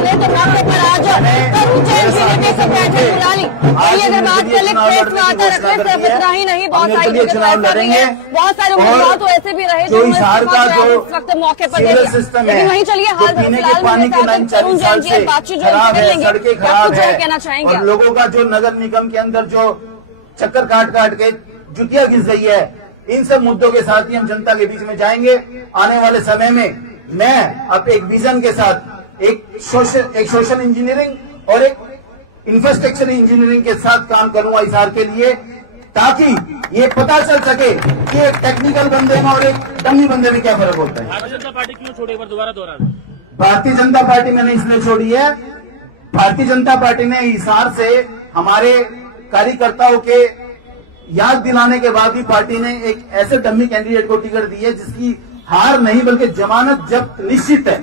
कर ले तो मौके पर आज तरुण जैन जी ने सब बैठक बुला ली। वही अगर बात कर ले प्रेस में आता रखने सिर्फ इतना ही नहीं, बहुत सारी जगह ऐसा भी है, बहुत सारे उम्मीदवार तो ऐसे भी रहे जो इस वक्त मौके पर दे दिया। लेकिन वहीं चलिए हाल फिलहाल तरुण जैन जी बातचीत जो कर लेंगे, क्या कुछ कहना चाहेंगे? लोगों का जो नगर निगम के अंदर जो चक्कर काट के जुतिया घिस गई है, इन सब मुद्दों के साथ ही हम जनता के बीच में जाएंगे। आने वाले समय में मैं अब एक विजन के साथ एक सोशल इंजीनियरिंग और एक इंफ्रास्ट्रक्चर इंजीनियरिंग के साथ काम करूंगा हिसार के लिए, ताकि ये पता चल सके कि एक टेक्निकल बंदे में और एक डमी बंदे में क्या फर्क होता है। भारतीय जनता पार्टी क्यों छोड़ी, एक बार दोबारा दोहरा। भारतीय जनता पार्टी मैंने इसलिए छोड़ी है, भारतीय जनता पार्टी ने हिसार से हमारे कार्यकर्ताओं के याद दिलाने के बाद ही पार्टी ने एक ऐसे डमी कैंडिडेट को टिकट दी है जिसकी हार नहीं बल्कि जमानत जब्त निश्चित है।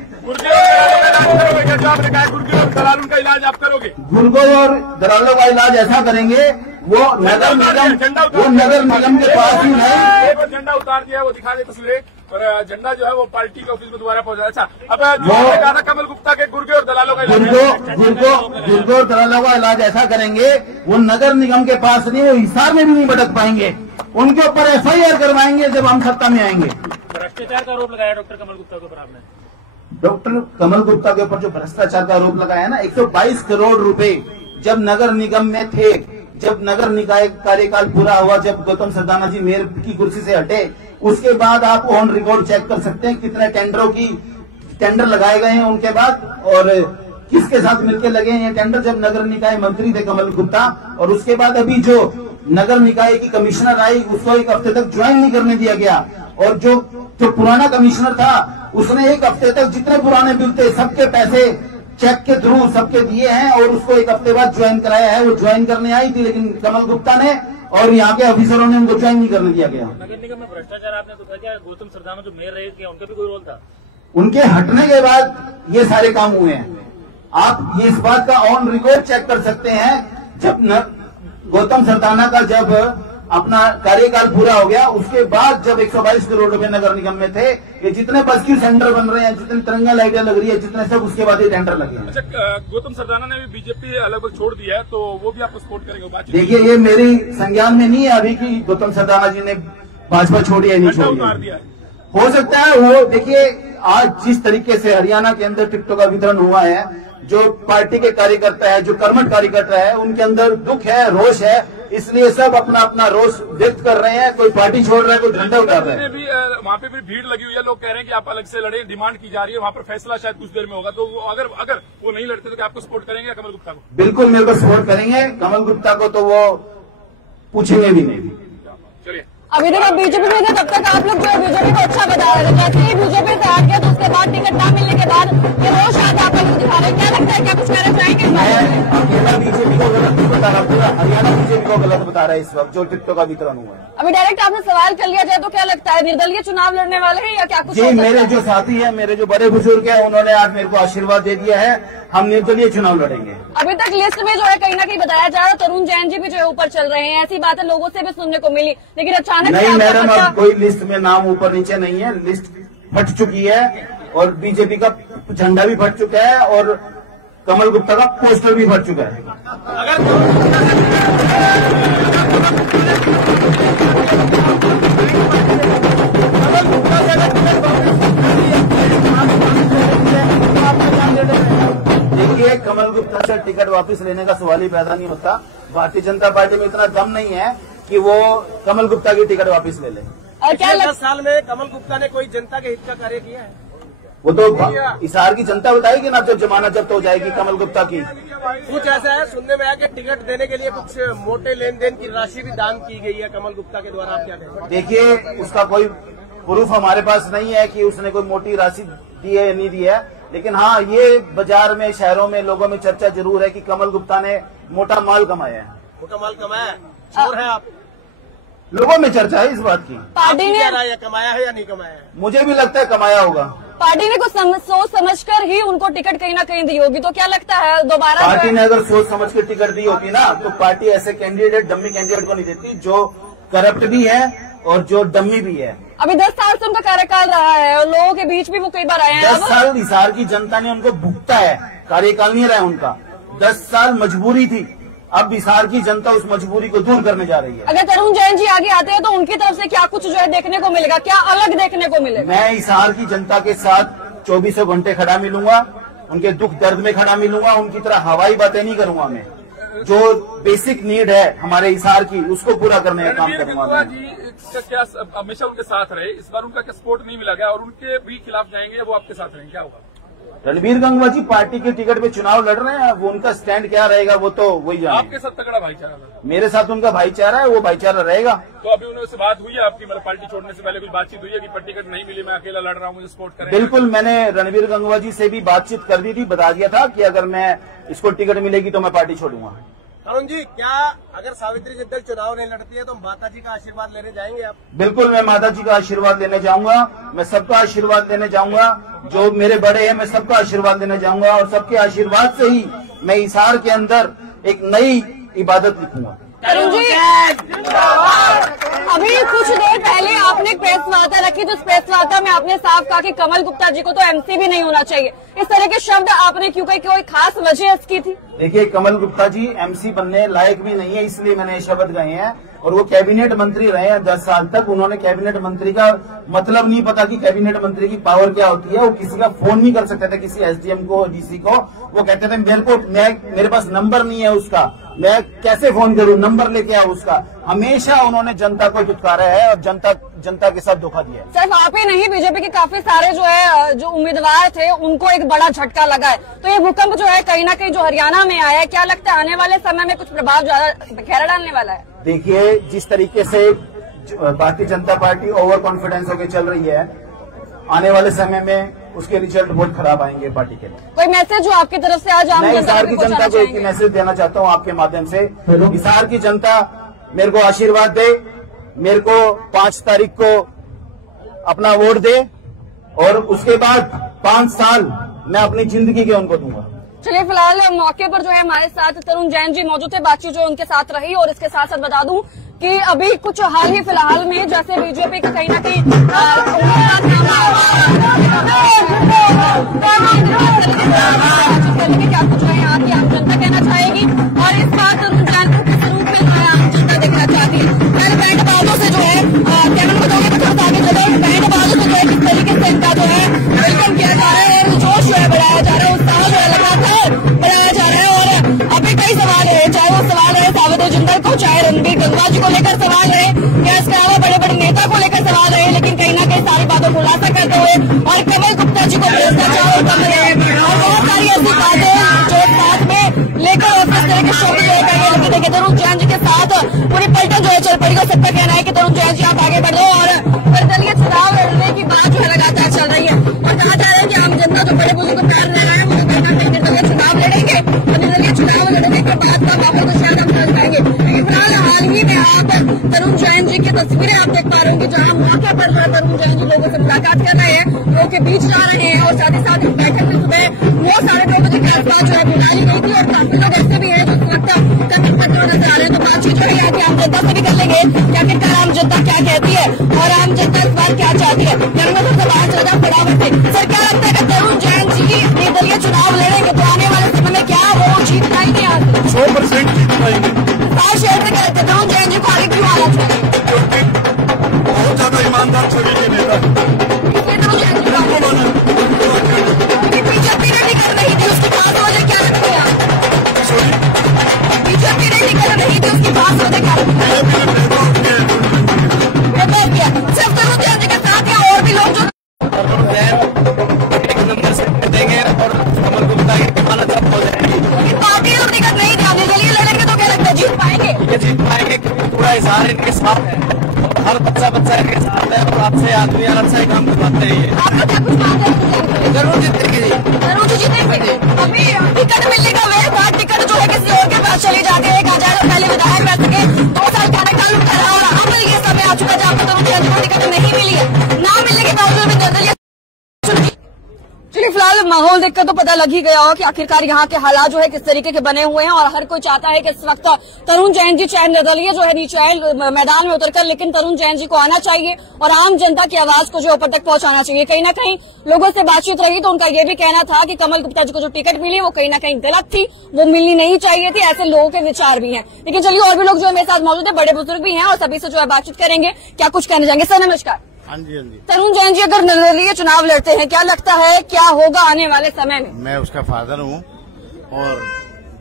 दलालों का इलाज आप करोगे? गुर्गों और दलालों का इलाज ऐसा करेंगे, वो नगर निगम के पास ही नहीं। झंडा उतार दिया, वो दिखा दे तस्वीरें, और झंडा जो है वो पार्टी के ऑफिस में दोबारा पहुंचा। अच्छा, अब कहा था कमल गुप्ता के गुर्गे और दलालों का गुर्गो और दलालों का इलाज ऐसा करेंगे, वो नगर निगम के पास नहीं, वो हिसार में भी नहीं भटक पाएंगे। उनके ऊपर FIR करवाएंगे जब हम सत्ता में आएंगे। भ्रष्टाचार का आरोप लगाया डॉक्टर कमल गुप्ता के ऊपर आपने? डॉक्टर कमल गुप्ता के ऊपर जो भ्रष्टाचार का आरोप लगाया ना, 122 करोड़ रुपए जब नगर निगम में थे, जब नगर निकाय कार्यकाल पूरा हुआ, जब गौतम सरदाना जी मेयर की कुर्सी से हटे, उसके बाद आप ऑन रिकॉर्ड चेक कर सकते हैं कितने टेंडर लगाए गए हैं उनके बाद, और किसके साथ मिलकर लगे हैं ये टेंडर। जब नगर निकाय मंत्री थे कमल गुप्ता, और उसके बाद अभी जो नगर निकाय की कमिश्नर आई उसको 1 हफ्ते तक ज्वाइन नहीं करने दिया गया, और जो पुराना कमिश्नर था उसने 1 हफ्ते तक जितने पुराने बिल थे सबके पैसे चेक के थ्रू सबके दिए हैं, और उसको 1 हफ्ते बाद ज्वाइन कराया है। वो ज्वाइन करने आई थी, लेकिन कमल गुप्ता ने और यहाँ के ऑफिसरों ने उनको ज्वाइन नहीं करने दिया गया। नगर निगम में भ्रष्टाचार आपने तो क्या गौतम सरदाना जो मेयर रहे थे उनका भी कोई रोल था? उनके हटने के बाद ये सारे काम हुए हैं। आप ये इस बात का ऑन रिकॉर्ड चेक कर सकते हैं, जब गौतम सरदाना का जब अपना कार्यकाल पूरा हो गया, उसके बाद जब 122 करोड़ रुपए नगर निगम में थे, ये जितने बस्क्यू सेंटर बन रहे हैं, जितनी तिरंगा लाइटें लग रही है, जितने सब, उसके बाद ये टेंडर लगे हैं। अच्छा, गौतम सरदाना ने भी बीजेपी लगभग छोड़ दिया है, तो वो भी आपको सपोर्ट करेंगे? देखिए, ये मेरी संज्ञान में नहीं है अभी कि गौतम सरदाना जी ने भाजपा छोड़ी है नहीं छोड़ी। हो सकता है वो, देखिए आज जिस तरीके से हरियाणा के अंदर टिकटों का वितरण हुआ है, जो पार्टी के कार्यकर्ता है, जो कर्मठ कार्यकर्ता है, उनके अंदर दुख है, रोष है, इसलिए सब अपना अपना रोष व्यक्त कर रहे हैं। कोई पार्टी छोड़ रहा है, कोई झंडा उतार रहा है। वहाँ पे भी भीड़ लगी हुई है, लोग कह रहे हैं कि आप अलग से लड़े, डिमांड की जा रही है, वहाँ पर फैसला शायद कुछ देर में होगा। तो अगर वो नहीं लड़ते तो क्या आपको सपोर्ट करेंगे कमल गुप्ता को? बिल्कुल मेरे को सपोर्ट करेंगे। कमल गुप्ता को तो वो पूछेंगे भी नहीं। चलिए, अभी देखो बीजेपी में थे तब तक आप लोग जो है बीजेपी को अच्छा बता रहे थे, जैसे ही बीजेपी से हट गया तो उसके बाद टिकट ना मिलने के बाद ये रोष आज आप लोग दिखा रहे हैं। क्या लगता है, क्या कुछ कहना चाहेंगे? अकेला बीजेपी को गलत नहीं बता रहा, पूरा हरियाणा बीजेपी को गलत बता रहा है इस वक्त जो टिकटों का वितरण हुआ है। अभी डायरेक्ट आपने सवाल कर लिया जाए तो क्या लगता है, निर्दलीय चुनाव लड़ने वाले हैं या क्या कुछ? जी, मेरे जो साथी है, मेरे जो बड़े बुजुर्ग है, उन्होंने आज मेरे को आशीर्वाद दे दिया है, हम निर्दलीय चुनाव लड़ेंगे। अभी तक लिस्ट में जो है कहीं ना कहीं बताया जा रहा है तरुण जैन जी भी जो है ऊपर चल रहे हैं, ऐसी बातें लोगों से भी सुनने को मिली, लेकिन अचानक नहीं मैडम, अब कोई लिस्ट में नाम ऊपर नीचे नहीं है, लिस्ट फट चुकी है, और बीजेपी का झंडा भी फट चुका है, और कमल गुप्ता का पोस्टर भी फट चुका है। देखिए, कमल गुप्ता से टिकट वापस लेने का सवाल ही पैदा नहीं होता। भारतीय जनता पार्टी में इतना दम नहीं है कि वो कमल गुप्ता की टिकट वापस ले ले। और क्या 10 साल में कमल गुप्ता ने कोई जनता के हित का कार्य किया है? वो तो हिसार की जनता बताएगी ना, जब जमानत जब्त हो जाएगी कमल गुप्ता की। कुछ ऐसा है सुनने में आया कि टिकट देने के लिए कुछ मोटे लेन देन की राशि भी दान की गई है कमल गुप्ता के द्वारा, आप क्या कहेंगे? देखिए, उसका कोई प्रूफ हमारे पास नहीं है कि उसने कोई मोटी राशि दी है या नहीं दी है, लेकिन हाँ, ये बाजार में, शहरों में, लोगों में चर्चा जरूर है कि कमल गुप्ता ने मोटा माल कमाया है। मोटा माल कमाया है? चोर है आप? लोगों में चर्चा है इस बात की। पार्टी ने कमाया है या नहीं कमाया है? मुझे भी लगता है कमाया होगा। पार्टी ने कुछ सोच समझकर ही उनको टिकट कहीं ना कहीं दी होगी, तो क्या लगता है दोबारा पार्टी ने अगर सोच समझ कर टिकट दी होती ना, तो पार्टी ऐसे कैंडिडेट, डम्मी कैंडिडेट को नहीं देती जो करप्ट भी है और जो डम्मी भी है। अभी 10 साल से उनका कार्यकाल रहा है और लोगों के बीच भी वो कई बार आए हैं। 10 साल हिसार की जनता ने उनको भुगता है, कार्यकाल नहीं रहा उनका। 10 साल मजबूरी थी, अब हिसार की जनता उस मजबूरी को दूर करने जा रही है। अगर तरुण जैन जी आगे आते हैं तो उनकी तरफ से क्या कुछ जो है देखने को मिलेगा, क्या अलग देखने को मिलेगा? मैं हिसार की जनता के साथ 24 घंटे खड़ा मिलूंगा, उनके दुख दर्द में खड़ा मिलूंगा, उनकी तरह हवाई बातें नहीं करूंगा। मैं जो बेसिक नीड है हमारे हिसार की उसको पूरा करने का काम करूंगा। गंगवा जी क्या हमेशा उनके साथ रहे, इस बार उनका क्या सपोर्ट नहीं मिला गया और उनके भी खिलाफ जाएंगे, वो आपके साथ रहेंगे, क्या होगा? रणबीर गंगवा जी पार्टी के टिकट पे चुनाव लड़ रहे हैं, वो उनका स्टैंड क्या रहेगा वो तो वही जाने। आपके साथ तगड़ा भाईचारा था, मेरे साथ उनका भाईचारा है, वो भाईचारा रहेगा। तो अभी उनसे बात हुई है आपकी, मतलब पार्टी छोड़ने से पहले कुछ बातचीत हुई है कि टिकट नहीं मिली, मैं अकेला लड़ रहा हूँ, मुझे सपोर्ट करें? बिल्कुल, मैंने रणबीर गंगवा जी से भी बातचीत कर दी थी, बता दिया था कि अगर मैं इसको टिकट मिलेगी तो मैं पार्टी छोड़ूंगा। तरुण जी, क्या अगर सावित्री जिंदल चुनाव नहीं लड़ती है तो माता जी का आशीर्वाद लेने जाएंगे आप? बिल्कुल, मैं माता जी का आशीर्वाद लेने जाऊंगा, मैं सबका आशीर्वाद लेने जाऊंगा, जो मेरे बड़े हैं मैं सबका आशीर्वाद लेने जाऊंगा और सबके आशीर्वाद से ही मैं हिसार के अंदर एक नई इबादत लिखूंगा। तरुण जी, अभी कुछ देर पहले आपने एक प्रेस वार्ता रखी, तो उस प्रेस वार्ता में आपने साफ कहा कि कमल गुप्ता जी को तो एमसी भी नहीं होना चाहिए। इस तरह के शब्द आपने क्यों कही, कोई खास वजह इसकी थी? देखिए, कमल गुप्ता जी एमसी बनने लायक भी नहीं है, इसलिए मैंने ये शब्द कहे हैं। और वो कैबिनेट मंत्री रहे हैं 10 साल तक, उन्होंने कैबिनेट मंत्री का मतलब नहीं पता कि कैबिनेट मंत्री की पावर क्या होती है। वो किसी का फोन नहीं कर सकते थे, किसी एसडीएम को, डीसी को। वो कहते थे मेरे पास नंबर नहीं है उसका, मैं कैसे फोन करूं, नंबर लेके आओ उसका। हमेशा उन्होंने जनता को दुत्कारा है और जनता के साथ धोखा दिया है। सिर्फ आप ही नहीं, बीजेपी के काफी सारे जो उम्मीदवार थे उनको एक बड़ा झटका लगा है। तो ये भूकंप जो है कहीं ना कहीं जो हरियाणा में आया है, क्या लगता है आने वाले समय में कुछ प्रभाव ज्यादा गहरा डालने वाला है? देखिए, जिस तरीके से Bharatiya Janata party over confidence होकर चल रही है, आने वाले समय में उसके रिजल्ट बहुत खराब आएंगे पार्टी के लिए। कोई मैसेज जो आपकी तरफ से आज आम मैं जनता हिसार की जनता को एक मैसेज देना चाहता हूं आपके माध्यम से। हिसार की जनता मेरे को आशीर्वाद दे, मेरे को 5 तारीख को अपना वोट दे और उसके बाद 5 साल मैं अपनी जिंदगी के उनको दूंगा। चलिए, फिलहाल मौके पर जो है हमारे साथ तरुण जैन जी मौजूद थे, बातचीत जो है उनके साथ रही। और इसके साथ साथ बता दूं कि अभी कुछ हाल ही फिलहाल में जैसे बीजेपी का कहीं ना कहीं क्या कुछ है यहाँ की आम जनता कहना चाहेगी और इस बात तरुण जैन को किस रूप में आम जनता देखना चाहती है। पहले बैंड बाजों से जो है कैमरा बताओगे तो थोड़ा आगे चलो, बैंड बाजों से जो है किस तरीके से इनका जो है वेलकम किया जा रहा है और जोश जो है बढ़ाया जा रहा है, उत्साह जो है लगातार बढ़ाया जा रहा है। और अभी कई सवाल है, चाहे वो सवाल है सावित्री जिंदल को, चाहे रणबीर गंगवा जी को लेकर सवाल है, या इसके अलावा बड़े बड़े नेता को लेकर सवाल है, लेकिन कहीं ना कहीं सारी बातों को खुलासा करते हुए और कमल गुप्ता जी को भ्रष्टाचार और बहुत सारी ऐसी बातें जो साथ में लेकर और किस तरह के शब्द जो है, लेकिन देखिए तरुण जैन जी के साथ पूरी पलटन जो है चल पड़ी। और सबका कहना है कि तरुण जैन जी आप आगे बढ़ो और निर्दलीय चुनाव लड़ने की बात जो है लगातार चल रही है और कहा जा रहा है कि आम जनता तो बड़े बुजुर्ग को प्यार ले रहा है, वो कहीं ना कहीं निर्दलीय चुनाव लड़ेंगे और निर्दलीय चुनाव लड़ने के बाद का वापस तो शायद हम कर पाएंगे। लेकिन फिलहाल हाल ही में आप तरुण जैन जी की तस्वीरें आप देख पा रहे होंगे, जहाँ मौके पर जो है तरुण जैन जी लोगों से मुलाकात कर रहे हैं, लोगों के बीच जा रहे हैं और साथ ही साथ इस बैठक में सुबह वो 9:30 बजे के आसपास जो है बुला ली गई थी और काफी लोग ऐसे भी है जो इस वक्त कमेंट करते हुए नजर आ रहे हैं। तो बातचीत जो है यहाँ की आम जनता से भी कर लेंगे कि आखिरकार आम जनता क्या कहती है और आम जनता इस बार क्या चाहती है। जनता से बात चल रहा फटाफट से, सर क्या लगता है कि तरुण जैन जी निर्दलीय चुनाव लड़ेंगे तो आने वाले समय में क्या वो जीत पाएंगे? 100% जीत पाएंगे। शेयर में कहते हैं तरुण जैन जी को आगे क्यों आना चाहिए? बहुत ज्यादा ईमानदार छवि के नेता बीजेपी ने निकल रही थी, उसकी 5 वजह क्या लगती है? बीजेपी ने निकल रही थी, उसकी 5 वजह क्या लगती है? सिर्फ तरुण जैन जी के साथ या और भी लोग जो एक नंबर से देंगे और कमल गुप्ता की हालत सब हो जाएगी। पार्टी लोग टिकट नहीं जाने के लिए लड़ेंगे तो क्या लगता है जीत पाएंगे? ये जीत पाएंगे क्योंकि पूरा हिसार इनके साथ है और हर बच्चा इनके साथ है और अच्छे आदमी और अच्छा ही काम करवाते हैं। ये आपका क्या कुछ बात है? जरूर जीतेंगे जी, जरूर जीतेंगे। अभी टिकट मिलने का वेट था, टिकट जो है किसी और के पास चली जाती है। 1 हजार पहले विधायक रह सके, 2 साल कार्यकाल उनका रहा और अब ये समय आ चुका है जब तरुण जैन को टिकट नहीं मिली है, ना मिलने के बावजूद भी निर्दलीय। चलिए, फिलहाल माहौल देखकर तो पता लग ही गया हो कि आखिरकार यहाँ के हालात जो है किस तरीके के बने हुए हैं और हर कोई चाहता है कि इस वक्त तरुण जैन जी चाहे निर्दलीय जो है नीचे मैदान में उतरकर, लेकिन तरुण जैन जी को आना चाहिए और आम जनता की आवाज को जो ऊपर तक पहुंचाना चाहिए। कहीं ना कहीं लोगों से बातचीत रही तो उनका ये भी कहना था कि कमल गुप्ता जी को जो टिकट मिली वो कहीं ना कहीं गलत थी, वो मिलनी नहीं चाहिए थी, ऐसे लोगों के विचार भी हैं। लेकिन चलिए और भी लोग जो है मेरे साथ मौजूद है, बड़े बुजुर्ग भी हैं और सभी से जो है बातचीत करेंगे, क्या कुछ कहना चाहेंगे। सर नमस्कार। हाँ जी, हाँ जी। तरुण जैन जी अगर निर्दलीय चुनाव लड़ते हैं, क्या लगता है क्या होगा आने वाले समय में? मैं उसका फादर हूँ और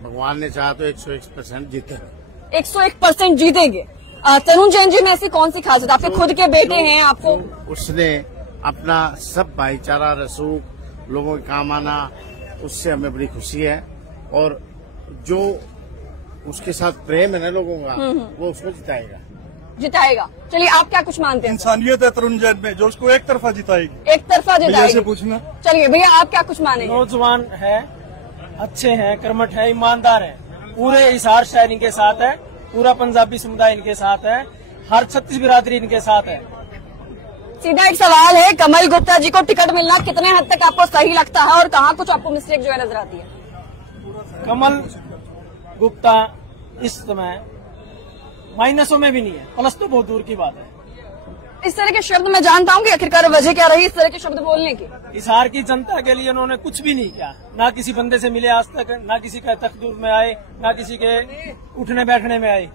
भगवान ने चाहा तो 101% जीतेंगे। 101% जीतेंगे। तरुण जैन जी में ऐसी कौन सी खासियत? आपके खुद के बेटे हैं, आपको उसने अपना सब भाईचारा रसूख लोगों के काम आना, उससे हमें बड़ी खुशी है और जो उसके साथ प्रेम है ना लोगों का वो उसको जिताएगा। चलिए आप क्या कुछ मानते हैं? इंसानियत है तरुण जैन में जो उसको एक तरफा जिताएगी। एक तरफा जिताएगी से पूछना। चलिए भैया आप क्या कुछ मानेंगे? नौजवान है, अच्छे हैं, कर्मठ है, ईमानदार है, पूरे हिसार शहर इनके साथ है, पूरा पंजाबी समुदाय इनके साथ है, हर छत्तीस बिरादरी इनके साथ है। सीधा एक सवाल है, कमल गुप्ता जी को टिकट मिलना कितने हद तक आपको सही लगता है और कहाँ कुछ आपको मिस्टेक जो है नजर आती है? कमल गुप्ता इस समय माइनसों में भी नहीं है, प्लस तो बहुत दूर की बात है। इस तरह के शब्द मैं जानता हूँ कि आखिरकार वजह क्या रही इस तरह के शब्द बोलने की? हिसार की जनता के लिए उन्होंने कुछ भी नहीं किया, ना किसी बंदे से मिले आज तक, ना किसी के तकदूर में आए, ना किसी के उठने बैठने में आए।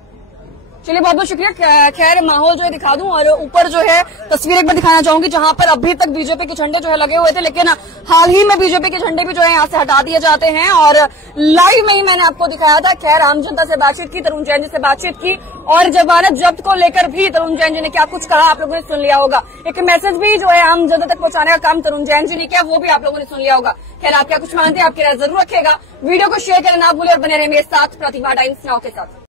चलिए बहुत बहुत शुक्रिया। खैर माहौल जो है दिखा दूं और ऊपर जो है तस्वीर एक बार दिखाना चाहूंगी जहां पर अभी तक बीजेपी के झंडे जो है लगे हुए थे, लेकिन हाल ही में बीजेपी के झंडे भी जो है यहाँ से हटा दिए जाते हैं और लाइव में ही मैंने आपको दिखाया था। खैर आम जनता से बातचीत की, तरुण जैन जी से बातचीत की और जमानत जब्त को लेकर भी तरुण जैन जी ने क्या कुछ कहा आप लोगों ने सुन लिया होगा। एक मैसेज भी जो है आम जनता तक पहुंचाने का काम तरुण जैन जी ने किया, वो भी आप लोगों ने सुन लिया होगा। खैर आप क्या कुछ मानते हैं, आपकी राय जरूर रखेगा। वीडियो को शेयर करना ना भूले और बने रहे मेरे साथ प्रतिभा टाइम्स नाउ के साथ।